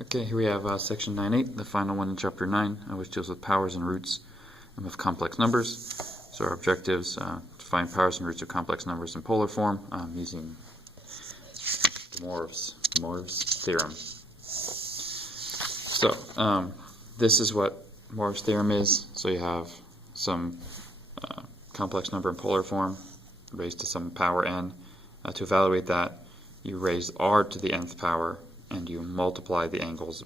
Okay, here we have section 9.8, the final one in chapter 9, which deals with powers and roots of complex numbers. So our objectives, to find powers and roots of complex numbers in polar form using Mor's theorem. So this is what Mor's theorem is. So you have some complex number in polar form raised to some power n. To evaluate that, you raise r to the nth power and you multiply the angles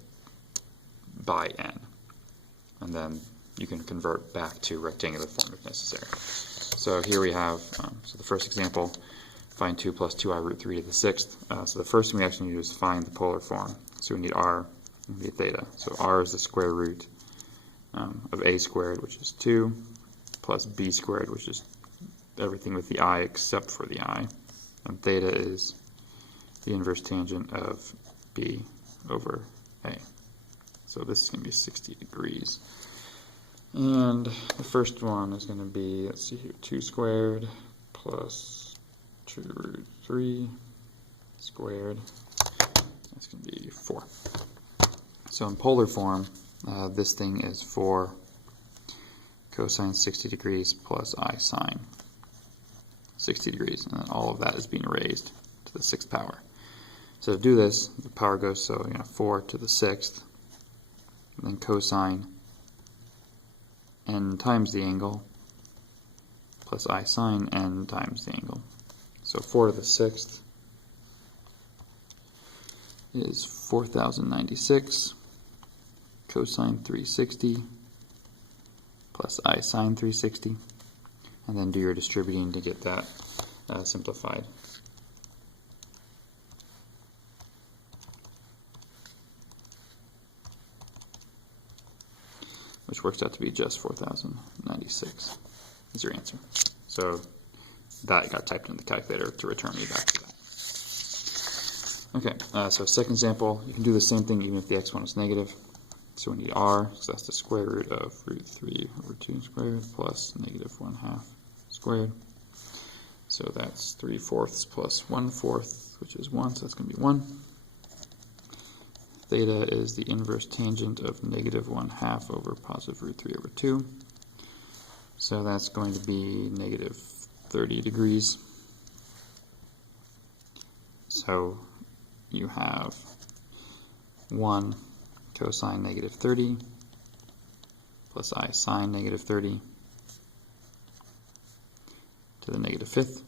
by n. And then you can convert back to rectangular form if necessary. So here we have, so the first example, find 2 plus 2i root 3 to the 6th. So the first thing we actually need to do is find the polar form. So we need r, we need theta. So r is the square root of a squared, which is 2, plus b squared, which is everything with the I except for the I. And theta is the inverse tangent of b over a. So this is going to be 60 degrees. And the first one is going to be, let's see here, 2 squared plus 2 root 3 squared. That's going to be 4. So in polar form, this thing is 4 cosine 60 degrees plus I sine 60 degrees. And then all of that is being raised to the 6th power. So to do this, the power goes, so 4 to the 6th, and then cosine n times the angle, plus I sine n times the angle. So 4 to the 6th is 4096 cosine 360 plus I sine 360, and then do your distributing to get that simplified. Which works out to be just 4096 is your answer. So that got typed into the calculator to return me back to that. Okay, so second example, you can do the same thing even if the exponent is negative. So we need r, so that's the square root of root 3 over 2 squared plus negative 1/2 squared. So that's 3/4 plus 1/4, which is 1, so that's going to be 1. Theta is the inverse tangent of negative 1/2 over positive root 3 over 2. So that's going to be negative 30 degrees. So you have 1 cosine negative 30 plus I sine negative 30 to the negative 5th.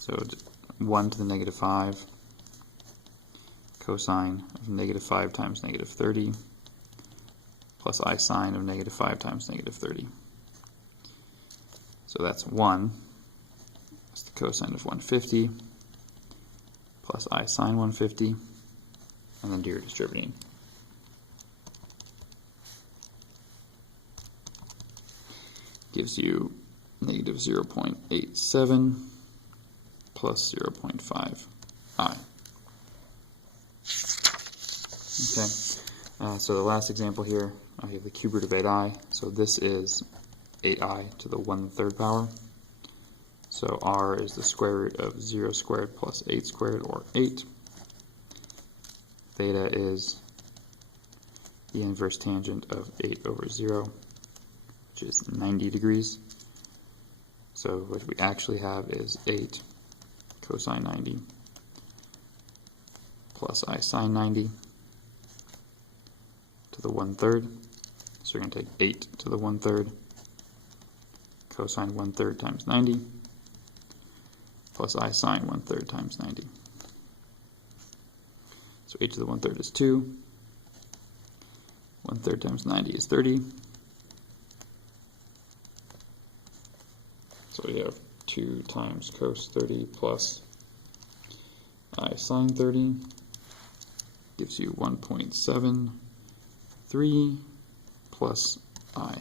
So 1 to the negative 5 cosine of negative 5 times negative 30 plus I sine of negative 5 times negative 30. So that's 1. That's the cosine of 150 plus I sine 150, and then do your distributing. Gives you negative 0.87 plus 0.5 I. Okay, so the last example here, I have the cube root of 8i. So this is 8i to the 1/3 power. So r is the square root of 0 squared plus 8 squared, or 8. Theta is the inverse tangent of 8 over 0, which is 90 degrees. So what we actually have is 8 cosine 90 plus I sine 90 to the 1/3. So we're going to take 8 to the 1/3 cosine 1/3 times 90 plus I sine 1/3 times 90. So 8 to the 1/3 is 2. 1/3 times 90 is 30. So we have 2 times cos 30 plus I sine 30 gives you 1.73 plus I.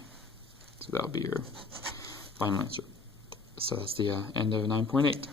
So that'll be your final answer. So that's the end of 9.8.